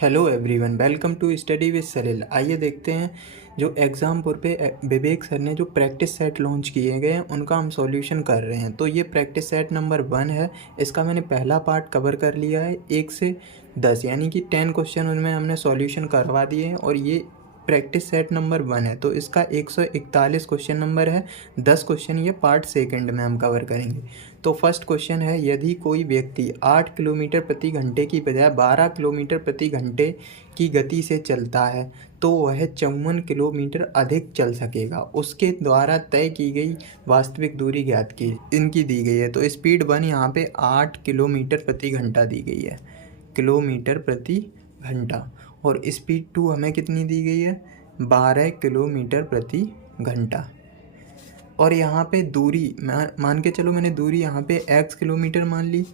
Hello everyone, welcome to study with Salil. आइए देखते हैं जो एग्ज़ाम पे विवेक सर ने जो प्रैक्टिस सेट लॉन्च किए गए हैं उनका हम सॉल्यूशन कर रहे हैं। तो ये प्रैक्टिस सेट नंबर 1 है। इसका मैंने पहला पार्ट कवर कर लिया है 1 से 10 यानी कि 10 क्वेश्चन उनमें हमने सॉल्यूशन करवा दिए हैं और ये प्रैक्टिस सेट नंबर 1 है। तो इसका 141 क्वेश्चन नंबर है। 10 क्वेश्चन ये पार्ट सेकंड में हम कवर करेंगे। तो फर्स्ट क्वेश्चन है, यदि कोई व्यक्ति 8 किलोमीटर प्रति घंटे की बजाय 12 किलोमीटर प्रति घंटे की गति से चलता है तो वह 54 किलोमीटर अधिक चल सकेगा। उसके द्वारा तय की गई वास्तविक दूरी ज्ञात की इनकी दी गई है। तो स्पीड 1 यहाँ पे 8 किलोमीटर प्रति घंटा दी गई है, किलोमीटर प्रति घंटा। और स्पीड 2 हमें कितनी दी गई है, 12 किलोमीटर प्रति घंटा। और यहाँ पे दूरी मान के चलो, मैंने दूरी यहाँ पे x किलोमीटर मान ली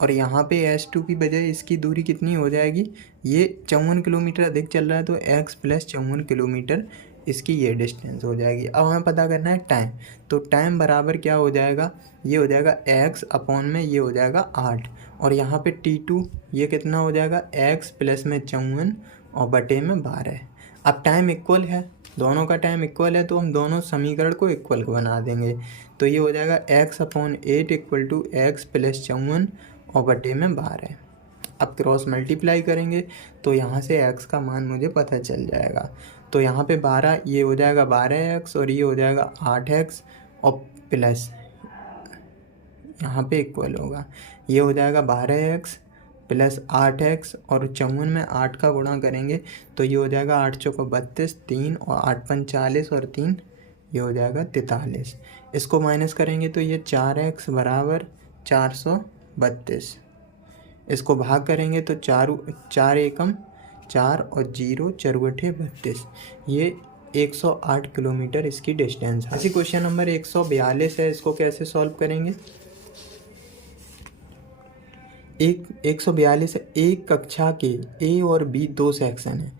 और यहाँ पे s2 की बजाय इसकी दूरी कितनी हो जाएगी, ये 54 किलोमीटर अधिक चल रहा है तो x प्लस 54 किलोमीटर इसकी ये डिस्टेंस हो जाएगी। अब हमें पता करना है टाइम। तो टाइम बराबर क्या हो जाएगा, ये हो जाएगा x अपॉन में ये हो जाएगा 8 और यहाँ पे t2 ये कितना हो जाएगा, x प्लस में 54 और बटे में 12। अब टाइम इक्वल है, दोनों का टाइम इक्वल है तो हम दोनों समीकरण को इक्वल बना देंगे। तो ये हो जाएगा x upon 8 equal to x plus 54 और बटे में 12। अब क्रॉस मल्टीप्लाई करेंगे तो यहाँ से x का मान मुझे पता चल जाएगा। तो यहाँ पे 12 ये हो जाएगा 12x और ये हो जाएगा 8x और प्लस यहाँ पे इक्वल होगा, ये हो जाएगा 12x प्लस 8x और 54 में 8 का गुणा करेंगे तो ये हो जाएगा 8 चौको 32, 3 और 8 पंच 40 और 3 ये हो जाएगा 43। इसको माइनस करेंगे तो ये 4x बराबर 432। इसको भाग करेंगे तो 4 एकम 4 और 0 चरगुठे 32। ये 108 किलोमीटर इसकी डिस्टेंस है। इसी क्वेश्चन नंबर 142 है, इसको कैसे सॉल्व करेंगे। 142 है, एक कक्षा के ए और बी दो सेक्शन है।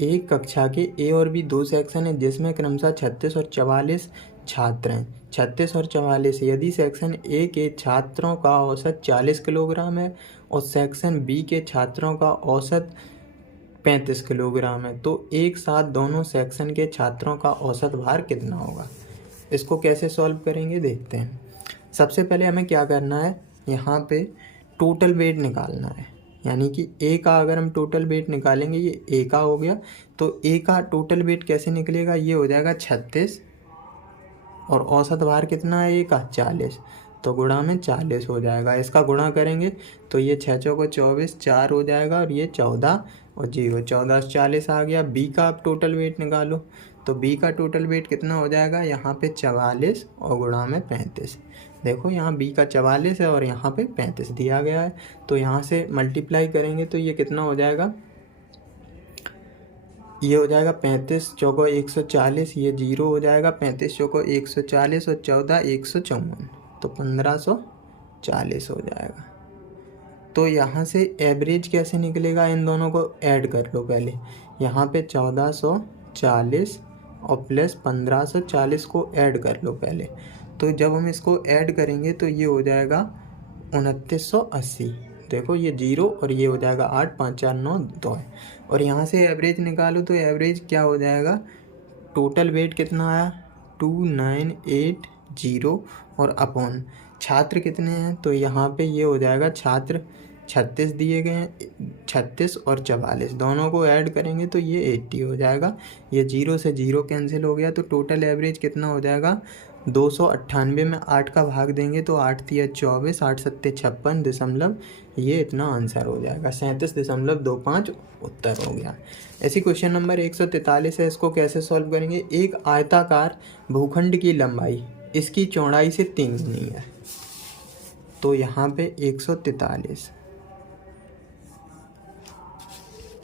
एक कक्षा के ए और बी दो सेक्शन है जिसमें क्रमशः 36 और 44 छात्र हैं। 36 और 44, यदि सेक्शन ए के छात्रों का औसत 40 किलोग्राम है और सेक्शन बी के छात्रों का औसत 35 किलोग्राम है तो एक साथ दोनों सेक्शन के छात्रों का औसत भार कितना होगा। इसको कैसे सॉल्व करेंगे देखते हैं। सबसे पहले हमें क्या करना है, यहाँ पे टोटल वेट निकालना है। यानी कि ए का अगर हम टोटल वेट निकालेंगे, ये ए का हो गया तो ए का टोटल वेट कैसे निकलेगा, ये हो जाएगा 36 और औसत भार कितना है ए का 40 तो गुणा में 40 हो जाएगा। इसका गुणा करेंगे तो ये 6 चौको 24, 4 हो जाएगा और ये 14 और 0, 14 से 40 आ गया। बी का आप टोटल वेट निकालो तो बी का टोटल वेट कितना हो जाएगा, यहाँ पे 44 और गुणा में 35। देखो यहाँ बी का 44 है और यहाँ पे 35 दिया गया है। तो यहाँ से मल्टीप्लाई करेंगे तो ये कितना हो जाएगा, ये हो जाएगा 35 चौको 140, ये 0 हो जाएगा। 35 चौको 140 और 14 154 तो 1540 हो जाएगा। तो यहाँ से एवरेज कैसे निकलेगा, इन दोनों को ऐड कर लो पहले। यहाँ पे 1440 और प्लस 1540 को ऐड कर लो पहले। तो जब हम इसको ऐड करेंगे तो ये हो जाएगा 2980। देखो ये 0 और ये हो जाएगा 8, 5 4 9 2 है। और यहाँ से एवरेज निकालो तो एवरेज क्या हो जाएगा, टोटल वेट कितना आया 2980 और अपॉन छात्र कितने हैं तो यहाँ पे ये हो जाएगा छात्र 36 दिए गए हैं, 36 और 44 दोनों को ऐड करेंगे तो ये 80 हो जाएगा। ये 0 से 0 कैंसिल हो गया तो टोटल एवरेज कितना हो जाएगा 298 में 8 का भाग देंगे तो 8 तिया 24, 8 सत्ते 56 दशमलव, ये इतना आंसर हो जाएगा 37.25 उत्तर हो गया। ऐसी क्वेश्चन नंबर 143 है, इसको कैसे सॉल्व करेंगे। एक आयताकार भूखंड की लंबाई इसकी चौड़ाई से 3 गुनी है। तो यहाँ पे 143,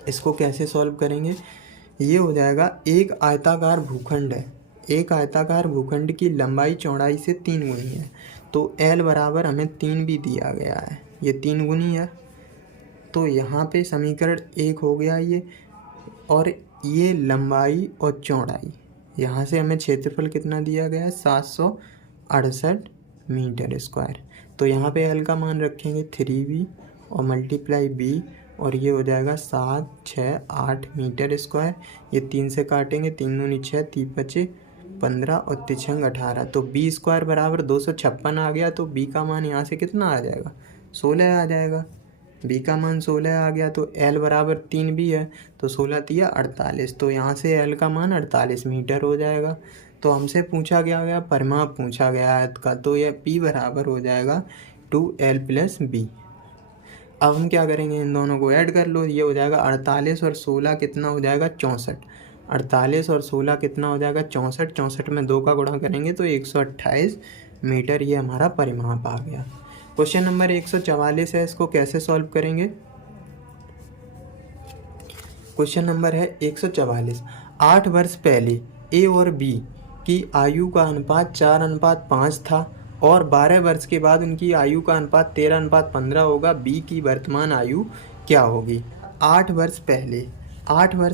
इसको कैसे सॉल्व करेंगे, ये हो जाएगा एक आयताकार भूखंड है, एक आयताकार भूखंड की लंबाई चौड़ाई से 3 गुनी है। तो L बराबर हमें 3 भी दिया गया है, ये 3 गुनी है। तो यहाँ पे समीकरण 1 हो गया ये, और ये लंबाई और चौड़ाई, यहाँ से हमें क्षेत्रफल कितना दिया गया है 768 मीटर स्क्वायर। तो यहाँ पे L का मान रखेंगे 3b और मल्टीप्लाई b और ये हो जाएगा 7, 6, 8 मीटर स्क्वायर। ये 3 से काटेंगे, 3 दूनी 6, 3 पचे 15 और 3 18, तो बी स्क्वायर बराबर 256 आ गया। तो बी का मान यहाँ से कितना आ जाएगा, 16 आ जाएगा। बी का मान 16 आ गया। तो एल बराबर 3 भी है, तो 16 तिया 48, तो यहाँ से एल का मान 48 मीटर हो जाएगा। तो हमसे पूछा गया परिमाप पूछा गया आयत का, तो यह पी बराबर हो जाएगा 2L + B। अब हम क्या करेंगे, इन दोनों को ऐड कर लो। ये हो जाएगा 48 और 16 कितना हो जाएगा, 64। 48 और 16 कितना हो जाएगा, 64। 64 में 2 का गुणा करेंगे तो 128 मीटर ये हमारा परिमाप आ गया। क्वेश्चन नंबर 144 है, इसको कैसे सॉल्व करेंगे। क्वेश्चन नंबर है 144। 8 वर्ष पहले ए और बी की आयु का अनुपात 4:5 था और 12 वर्ष के बाद उनकी आयु का अनुपात 13:15 होगा। बी की वर्तमान आयु क्या होगी। 8 वर्ष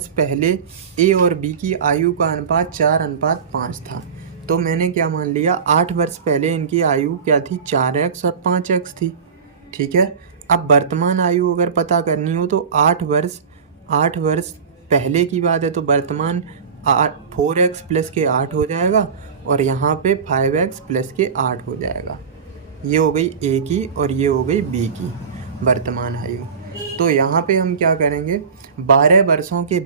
पहले ए और बी की आयु का अनुपात 4:5 था। तो मैंने क्या मान लिया, 8 वर्ष पहले इनकी आयु क्या थी, 4x और 5x थी। ठीक है। अब वर्तमान आयु अगर पता करनी हो तो 8 वर्ष पहले की बात है, तो वर्तमान 4x + के 8 हो जाएगा और यहाँ पे 5x + के 8 हो जाएगा। ये हो गई ए की और ये हो गई बी की वर्तमान आयु। तो यहाँ पे हम क्या करेंगे, 12 वर्षों के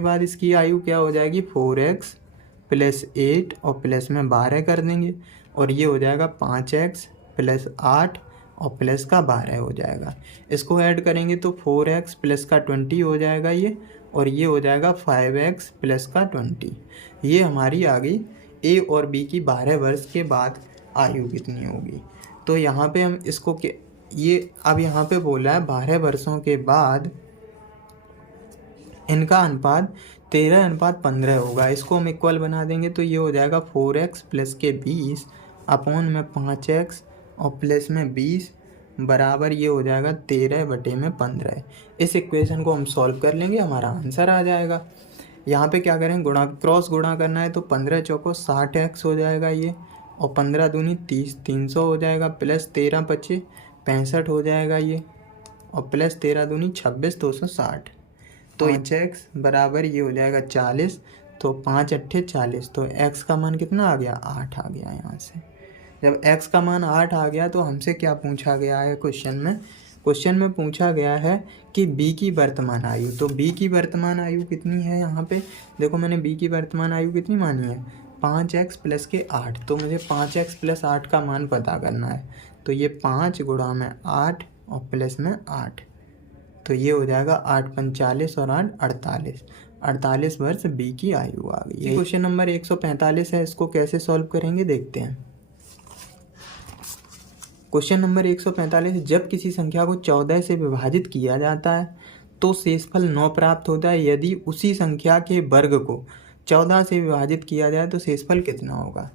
बाद इसकी आयु क्या हो जाएगी, 4x + 8 और प्लस में 12 कर देंगे और ये हो जाएगा 5x + 8 और प्लस का 12 हो जाएगा। इसको ऐड करेंगे तो 4x + का 20 हो जाएगा ये, और ये हो जाएगा 5x + का 20। ये हमारी आ गई ए और बी की 12 वर्ष के बाद आयु कितनी होगी। तो यहाँ पे हम इसको ये अब यहाँ पे बोला है 12 वर्षों के बाद इनका अनुपात 13:15 होगा। इसको हम इक्वल बना देंगे तो ये हो जाएगा 4x + के 20 अपॉन में 5x और प्लस में 20 बराबर ये हो जाएगा 13/15। इस इक्वेशन को हम सॉल्व कर लेंगे, हमारा आंसर आ जाएगा। यहाँ पे क्या करें, क्रॉस गुणा करना है तो 15 चौको 60x हो जाएगा ये, और 15 दूनी 30, 300 हो जाएगा, प्लस 13 पचे 65 हो जाएगा ये, और प्लस 13 दूनी 26, 260। तो 5x बराबर ये हो जाएगा 40, तो 5 अट्ठे 40, तो x का मान कितना आ गया, 8 आ गया। यहाँ से जब x का मान 8 आ गया तो हमसे क्या पूछा गया है क्वेश्चन में पूछा गया है कि b की वर्तमान आयु। तो b की वर्तमान आयु कितनी है, यहाँ पे देखो मैंने b की वर्तमान आयु कितनी मानी है, 5x + के 8। तो मुझे 5x + 8 का मान पता करना है, तो ये 5 गुणा में 8 और प्लस में 8, तो ये हो जाएगा 8 × 5 = 40 और 8 = 48 वर्ष बी की आयु आ गई। क्वेश्चन नंबर 145 है, इसको कैसे सॉल्व करेंगे देखते हैं। क्वेश्चन नंबर 145, जब किसी संख्या को 14 से विभाजित किया जाता है तो शेषफल 9 प्राप्त होता है। यदि उसी संख्या के वर्ग को 14 से विभाजित किया जाए तो शेषफल कितना होगा।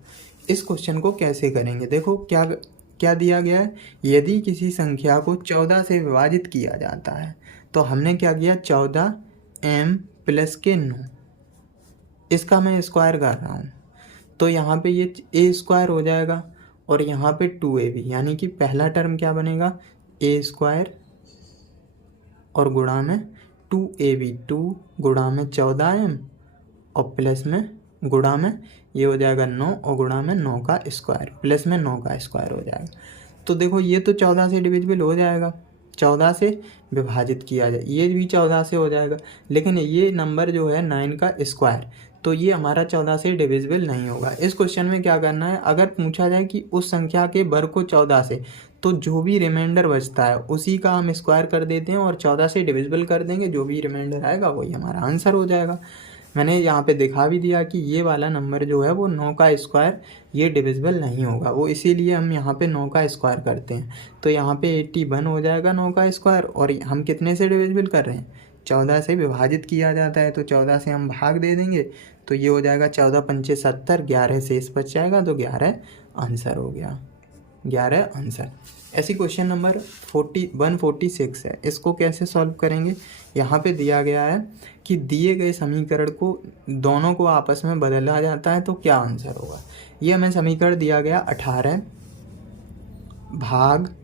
इस क्वेश्चन को कैसे करेंगे, देखो क्या दिया गया है, यदि किसी संख्या को 14 से विभाजित किया जाता है तो हमने क्या किया, 14m + के 9, इसका मैं स्क्वायर कर रहा हूँ। तो यहाँ पे ये a² हो जाएगा और यहाँ पे 2ab, यानी कि पहला टर्म क्या बनेगा, a² और गुणा में 2ab, 2 गुणा में 14m और प्लस में गुणा में ये हो जाएगा 9 और गुणा में 9 का स्क्वायर, प्लस में 9 का स्क्वायर हो जाएगा। तो देखो ये तो 14 से डिविजिबल हो जाएगा, 14 से विभाजित किया जाए, ये भी 14 से हो जाएगा, लेकिन ये नंबर जो है 9 का स्क्वायर, तो ये हमारा 14 से डिविजिबल नहीं होगा। इस क्वेश्चन में क्या करना है, अगर पूछा जाए कि उस संख्या के वर्ग को 14 से, तो जो भी रिमाइंडर बचता है उसी का हम स्क्वायर कर देते हैं और 14 से डिविजिबल कर देंगे, जो भी रिमाइंडर आएगा वही हमारा आंसर हो जाएगा। मैंने यहाँ पे दिखा भी दिया कि ये वाला नंबर जो है वो 9 का स्क्वायर ये डिविजिबल नहीं होगा, वो इसीलिए हम यहाँ पे 9 का स्क्वायर करते हैं। तो यहाँ पे 81 हो जाएगा 9 का स्क्वायर, और हम कितने से डिविजिबल कर रहे हैं, 14 से विभाजित किया जाता है, तो 14 से हम भाग दे देंगे, तो ये हो जाएगा 14 × 5 = 70, 11 शेष बच जाएगा, तो 11 आंसर हो गया। 11 आंसर। ऐसी क्वेश्चन नंबर 146 है, इसको कैसे सॉल्व करेंगे। यहाँ पे दिया गया है कि दिए गए समीकरण को दोनों को आपस में बदला जाता है तो क्या आंसर होगा। ये हमें समीकरण दिया गया 18 भाग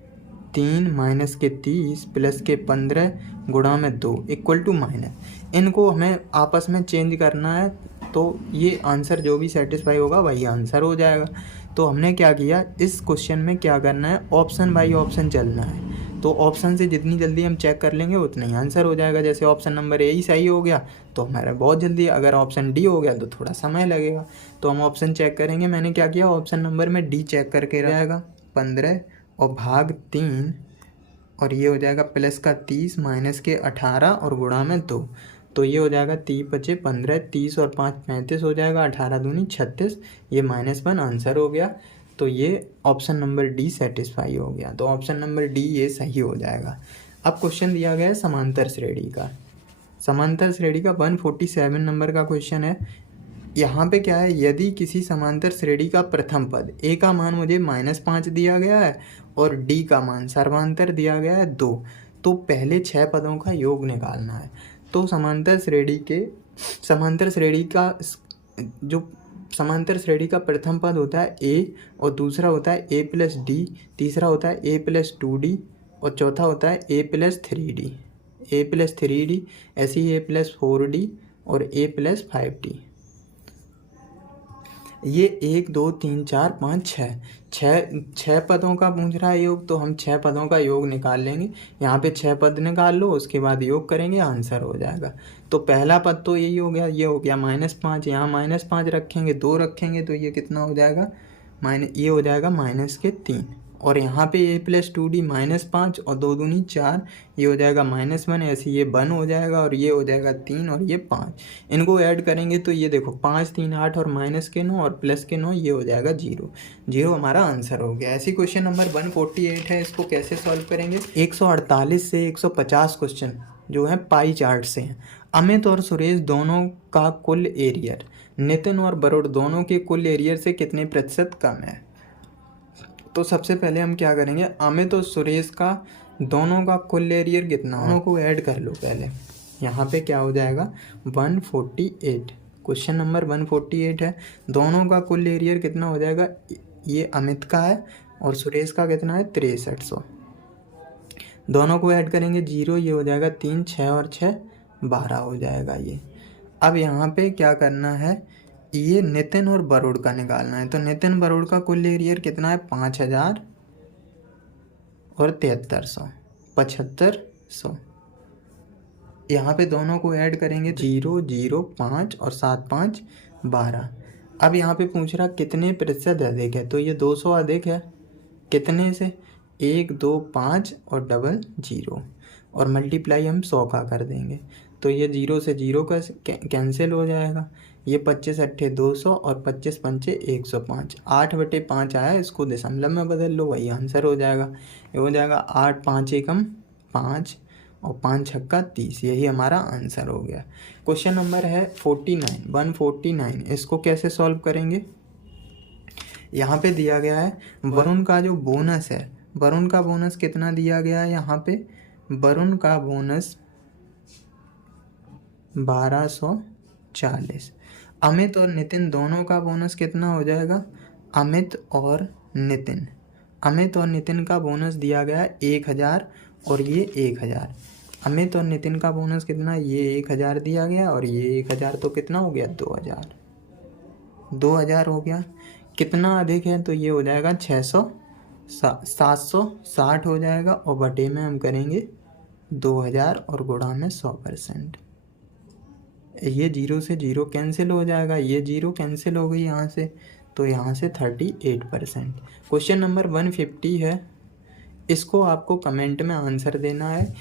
3 माइनस के 30 प्लस के 15 गुणा में 2 इक्वल टू माइनस। इनको हमें आपस में चेंज करना है तो ये आंसर जो भी सेटिस्फाई होगा वही आंसर हो जाएगा। तो हमने क्या किया, इस क्वेश्चन में क्या करना है, ऑप्शन बाई ऑप्शन चलना है। तो ऑप्शन से जितनी जल्दी हम चेक कर लेंगे उतना ही आंसर हो जाएगा। जैसे ऑप्शन नंबर ए ही सही हो गया तो हमारा बहुत जल्दी, अगर ऑप्शन डी हो गया तो थोड़ा समय लगेगा। तो हम ऑप्शन चेक करेंगे। मैंने क्या किया, ऑप्शन नंबर में डी चेक करके रहेगा 15 और भाग 3 और ये हो जाएगा प्लस का 30 माइनस के 18 और गुणा में 2। तो ये हो जाएगा 30 बचे 15, 30 और 5 35 हो जाएगा, 18 दूनी 36, ये -1 आंसर हो गया। तो ये ऑप्शन नंबर डी सेटिस्फाई हो गया। तो ऑप्शन नंबर डी ये सही हो जाएगा। अब क्वेश्चन दिया गया है समांतर श्रेणी का। समांतर श्रेणी का 147 नंबर का क्वेश्चन है। यहाँ पे क्या है, यदि किसी समांतर श्रेणी का प्रथम पद ए का मान मुझे -5 दिया गया है और डी का मान सर्वांतर दिया गया है 2, तो पहले 6 पदों का योग निकालना है। तो समांतर श्रेणी का जो समांतर श्रेणी का प्रथम पद होता है ए और दूसरा होता है a प्लस डी, तीसरा होता है a प्लस 2d और चौथा होता है a प्लस 3d, ऐसे ही a प्लस 4d और a प्लस 5d। ये 1 2 3 4 5 6 पदों का पूछ रहा है योग, तो हम 6 पदों का योग निकाल लेंगे। यहाँ पे 6 पद निकाल लो, उसके बाद योग करेंगे, आंसर हो जाएगा। तो पहला पद तो यही हो गया, ये हो गया -5, यहाँ -5 रखेंगे, 2 रखेंगे तो ये कितना हो जाएगा, ये हो जाएगा -3। और यहाँ पे a प्लस 2d -5 और 2 दूनी 4, ये हो जाएगा -1, ऐसे ये 1 हो जाएगा और ये हो जाएगा 3 और ये 5। इनको ऐड करेंगे तो ये देखो 5 3 8 और -9 और +9, ये हो जाएगा 0 हमारा आंसर हो गया। ऐसी क्वेश्चन नंबर 148 है, इसको कैसे सॉल्व करेंगे। 148 से 150 क्वेश्चन जो है पाई चार्ट से हैं। अमित और सुरेश दोनों का कुल एरियर नितिन और वरुण दोनों के कुल एरियर से कितने प्रतिशत कम है। तो सबसे पहले हम क्या करेंगे, अमित और सुरेश का दोनों का कुल एरियर कितना, दोनों को ऐड कर लो पहले। यहाँ पे क्या हो जाएगा 148, क्वेश्चन नंबर 148 है। दोनों का कुल एरियर कितना हो जाएगा, ये अमित का है और सुरेश का कितना है 6300। दोनों को ऐड करेंगे 0, ये हो जाएगा 3, 6 और 6 12 हो जाएगा ये। अब यहाँ पे क्या करना है, ये नितिन और वरुण का निकालना है। तो नितिन वरुण का कुल एरियर कितना है 5000 और 7500। यहाँ पे दोनों को ऐड करेंगे 0 0 5 और 7 5 12। अब यहाँ पे पूछ रहा कितने प्रतिशत अधिक है, तो ये 200 अधिक है। कितने से, 1 2 5 और डबल 0 और मल्टीप्लाई हम 100 का कर देंगे। तो ये 0 से 0 का कैंसिल हो जाएगा। ये 25 अट्ठे 200 और 25 पंचे 105, 8/5 आया, इसको दशमलव में बदल लो, वही आंसर हो जाएगा। ये हो जाएगा 8 5 एकम 5 और 5 छक्का 30, यही हमारा आंसर हो गया। क्वेश्चन नंबर है 149, इसको कैसे सॉल्व करेंगे। यहाँ पे दिया गया है वरुण का जो बोनस है, वरुण का बोनस कितना दिया गया है। यहाँ पे वरुण का बोनस 1240। अमित और नितिन दोनों का बोनस कितना हो जाएगा, अमित और नितिन का बोनस दिया गया है 1000 और ये 1000। अमित और नितिन का बोनस कितना, ये 1000 दिया गया और ये 1000, तो कितना हो गया 2000 हो गया। कितना अधिक है, तो ये हो जाएगा 760 हो जाएगा और बटे में हम करेंगे 2000 और गुणा में 100%। ये 0 से 0 कैंसिल हो जाएगा, ये 0 कैंसिल हो गई यहाँ से, तो यहाँ से 38%। क्वेश्चन नंबर 150 है, इसको आपको कमेंट में आंसर देना है